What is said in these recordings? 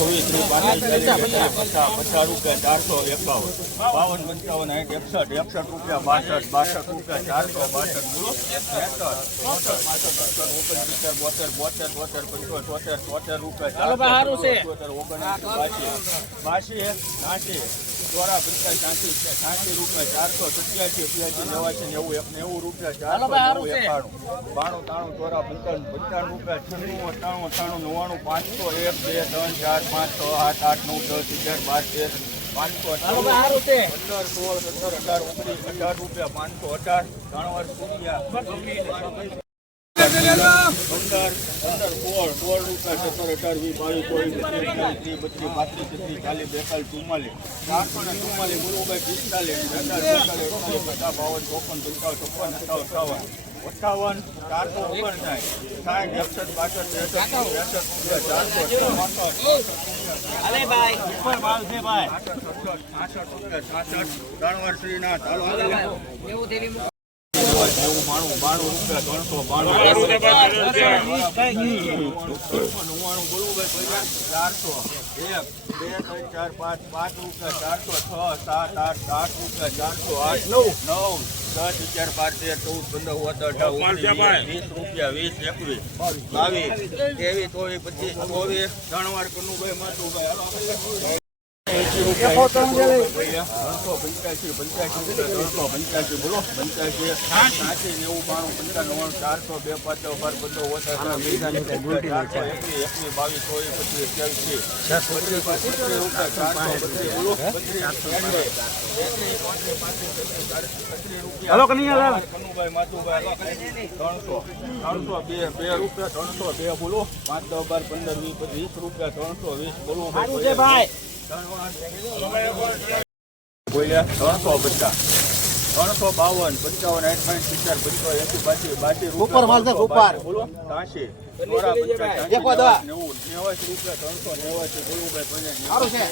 છવ્વીસ ત્રીસ પચાસ પચાસ રૂપિયા ચારસો એકાવન. બાવન પંચાવન સાઠ એકસઠ એકસઠ રૂપિયા બાસઠ બાસઠ રૂપિયા ચારસો બાસઠ બોલો ઓગણસિત્તેર બોતેર બોતેર બોતેર પંચોતેર તોતેર રૂપિયા ચારસો તોતેર ઓગણએંસી બાસી. બાસી ત્યાંસી ચોરા પંચાસ ત્યાંસી ત્યાંસી રૂપિયા ચારસો સત્યાસી અઠ્યાસી નેવું એક નેવું રૂપિયા ચારસો નેવું એકાણું બાણું ત્રાણું ચોરા પંચાવન પંચાવન રૂપિયા છન્નું નવ્વાણું પાંચસો એક બે ત્રણ ચાર પાંચ છ આઠ આઠ નવ દસ અગિયાર બાર તેર પાંચસો અઠ્ઠાણું પંદર સોળ સત્તર અઢાર ઓગણીસ અઢાર રૂપિયા પાંચસો અઢાર ત્રણ વર્ષ પૂર્યા પંદર સોળ સોળ રૂપિયા સત્તર અઢાર વીસ બાવીસ ચોવીસ પચીસ ચારસો ને ચુમ્માલીસ ગુરુભાઈ પિસ્તાલીસ બેતાલીસ બેતાલીસ પચાસ બાવન ચોપન પંચાવન છપ્પન સત્તાવન અઠાવન અઠાવન ચારસો ઓગણસાઠ સાઠ એકસઠ બાસઠ ત્રેસઠ ત્રેસઠ ચારસો હાલો નેવું માણું બાણું રૂપિયા ત્રણસો બાણું બોલવું ચારસો એક બે ત્રણ ચાર પાંચ પાંચ રૂપિયા ચારસો છ સાત આઠ આઠ રૂપિયા ચારસો આઠ નવ નવ દસ અગિયાર બાર તેર ચૌદ પંદર સત્તર વીસ રૂપિયા વીસ એકવીસ બાવીસ, ત્રેવીસ, ચોવીસ, પચીસ ચોવીસ ત્રણ વાર કનુભાઈ માતુભાઈ એંશી રૂપિયા ત્રણસો પંચ્યાસી પંચ્યાસી રૂપિયા ત્રણસો પંચ્યાસી બોલો પંચ્યાસી સાસી નેવું બાણું પંચાણું ચારસો બે પાંચ બાર પંદર ઓછા એકવીસ બાવીસ ચોવીસ પચીસ રૂપિયા ચારસો બોલો હલો કનૈયા કનુભાઈ માતુભાઈ ત્રણસો. ત્રણસો બે બે રૂપિયા ત્રણસો બે બોલો. પાંચ દસ બાર પંદર વીસ વીસ રૂપિયા ત્રણસો વીસ બોલો. ભાઈ. બોલ્યા ત્રણસો પચાસ ત્રણસો બાવન પંચાવન આઠ પાંચ સિત્તેર પંચો એસી રૂપિયા ત્રણસો નેવાસી બોલવું ભાઈ સારું છે.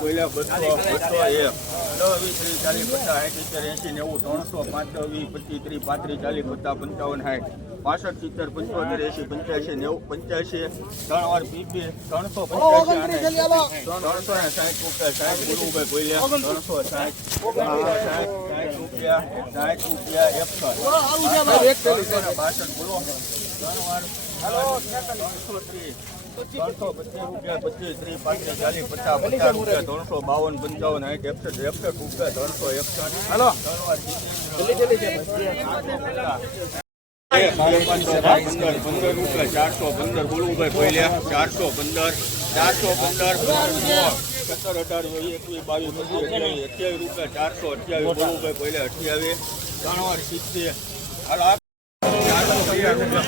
બોલ્યા બસો બસો એક. દસ વીસ ત્રીસ ચાલીસ પચાસ સાઠ સિત્તેર એસી નેવું ત્રણસો પાંચ વીસ પચીસ ત્રીસ પાંત્રીસ ચાલીસ પચાસ પંચાવન સાઠ. પાસઠ સિત્તેર પંચોતેર એસી પંચ્યાસી નેવું પંચ્યાસી. ત્રણ વાર પીપી ત્રણસો પંચ્યાસી ત્રણસો ને સાઠ રૂપિયા સાઠ બોલવું ભાઈ ત્રણસો સાઠ સાઠ રૂપિયા સાઠ રૂપિયા એકસઠ. બાસઠ બોલો ત્રણ વાર ત્રણસો ત્રીસ. ત્રણસો પચીસ રૂપિયા પચીસ ત્રીસ પાંત્રીસ ચાલીસ પચાસ પચાસ રૂપિયા ત્રણસો બાવન પંચાવન સાઠ એકસઠ એકસઠ રૂપિયા ત્રણસો એકસઠ હલો. પંદર પંદર રૂપિયા ચારસો પંદર બોલવું ભાઈ ચારસો પંદર ચારસો પંદર સત્તર અઢાર એકવીસ બાવીસ પચીસ અઠ્યાવીસ રૂપિયા ચારસો અઠ્યાવીસ બોલવું ભાઈ પહેલા અઠ્યાવીસ ત્રણ વાર સિત્તેર. હાલો ચારસો રૂપિયા.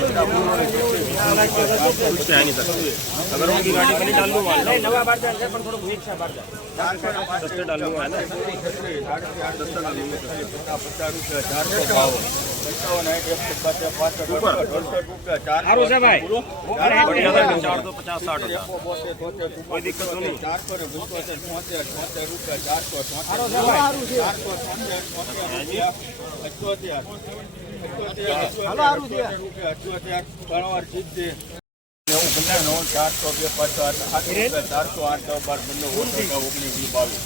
कुछ है नहीं सर अगर उनकी गाड़ी में नहीं डालने वाला नवा बार जाए पर थोड़ा भूख से बाहर जाए सस्ते डालने वाला है सस्ते डालने वाला पचास रुपये चार सौ बावन चार सौ पचास साठ कोई दिक्कत तो नहीं चार सौ रुपये चार सौ चार सौ છોતેર રૂપિયા, ચારસો, નેવું, પંદર, નવ્વાણું, ચારસો, બે, પાંચ, આઠ, ચારસો, આઠ, દસ, બાર, પંદર, ઓગણીસ, ઓગણીસ, વીસ, બાવીસ.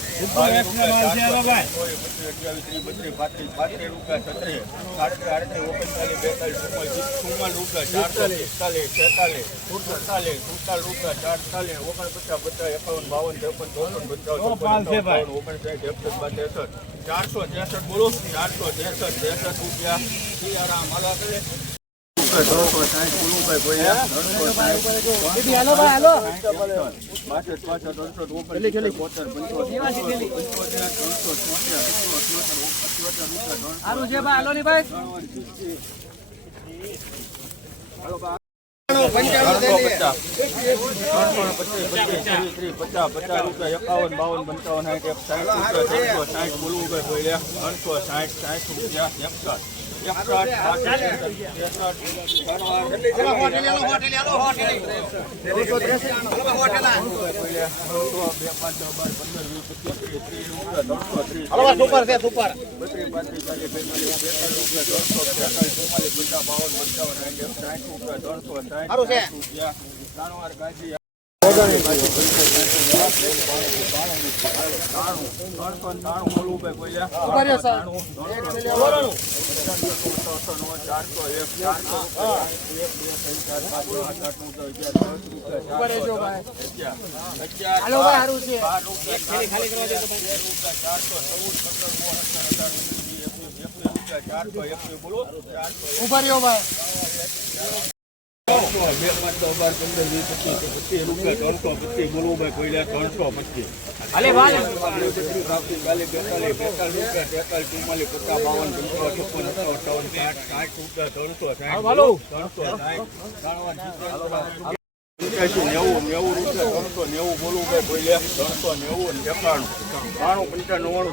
ચારસો ત્રેસઠ બોલો. ચારસો ત્રેસઠ ત્રેસઠ રૂપિયા એકાવન બાવન પંચાવન સાઠ રૂપિયા ત્રણસો સાઠ બોલવું ભાઈ બોલ્યા ત્રણસો સાઠ સાઠ રૂપિયા એકસઠ સુપર છે સુપર સારું છે. ચારસો એકવીસ બોલો ચારસો ઊભા રહ્યો ભાઈ બે પાંચ દસ બાર પંદર વીસ પચીસ પચીસ રૂપિયા ત્રણસો પચીસ બોલવું ભાઈ કોઈ ત્રણસો પચીસ હાલે વાલે બેતાલીસ બેતાલીસ બેતાલીસ રૂપિયા તેતાલીસ પચાસ ત્રણસો ત્રણસો નેવું નેવું રૂપિયા ત્રણસો નેવું બોલવું ભાઈ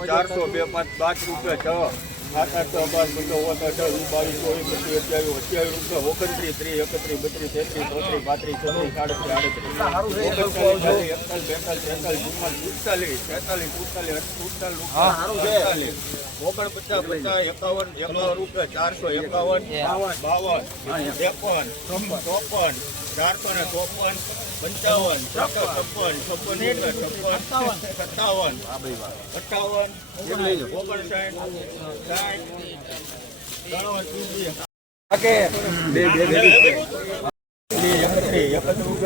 ત્રણસો બે પાંચ પાંચ રૂપિયા, છ. આઠ છ. પંદર ઓગણ અઠાવીસ બાવીસ ચોવીસ પચીસ અઠ્યાવીસ અઠ્યાવીસ રૂપિયા ઓગણત્રીસ ત્રીસ એકત્રીસ બત્રીસ તેત્રીસ ચોત્રીસ પાંત્રીસ સાડત્રીસ આડત્રીસ ઓગણચાલીસ એકતાલીસ બેતાલીસ તેતાલીસ ચુમ્માલીસ પિસ્તાલીસ તેતાલીસ સુડતાલીસ અડતાલીસ ઓગણપચાસ પચાસ એકાવન એકાવન રૂપિયા ચારસો એકાવન બાવન ત્રેપન ચોપન ચારસો ને ચોપન પંચાવન છપ્પન છપ્પન છપ્પન. રૂપિયા છપ્પન સત્તાવન. અઠાવન ઓગણસાઠ. સાઠ.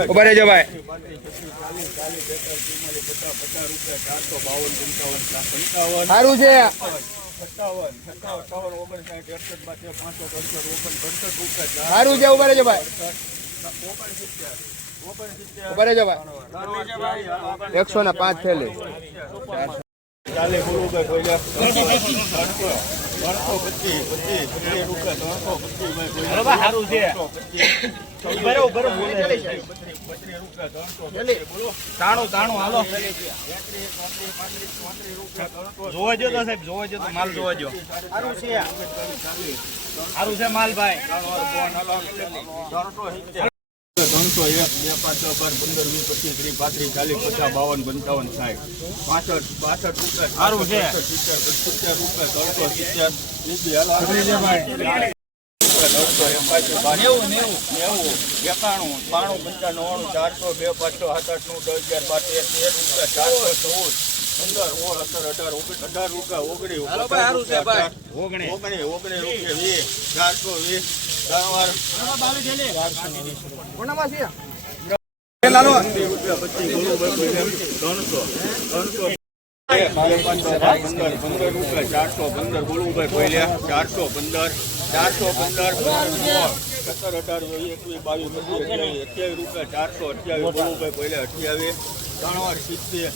ઊભા રહેજો ભાઈ. સારું છે. સારું છે ઊભા રહેજો ભાઈ. એકસો ને પાંચ થેલી. જોવા જો તો માલ જોવા જો સારું છે. માલ ભાઈ ત્રણસો એક બે પાંચ બાર પંદર વીસ પચીસ ત્રીસ પાંત્રીસ ચાલીસ પચાસ બાવન પંચાવન સાઠ પાસઠ રૂપિયા સારું છે. સિત્તેર સિત્તેર રૂપિયા ત્રણસો સિત્તેર એકાણું બાણું પંચાણું નવ્વાણું ચારસો બે પાંચ સાત આઠ નવ દસ અગિયાર બાર તેર તેર રૂપિયા ચારસો ચૌદ પંદર ઓળ અઢાર ઓગણ અઢાર રૂપિયા ઓગણીસ ઓગણી ઓગણી ઓગણી રૂપિયા વીસ ચારસો વીસ ચારસો પંદર બોલવું ભાઈ ચારસો પંદર ચારસો પંદર સત્તર અઢાર એકવીસ બાવીસ અઠ્યાવીસ રૂપિયા ચારસો અઠ્યાવીસ બોલવું ભાઈ પહેલા અઠ્યાવીસ ત્રણ વાર સિત્તેર.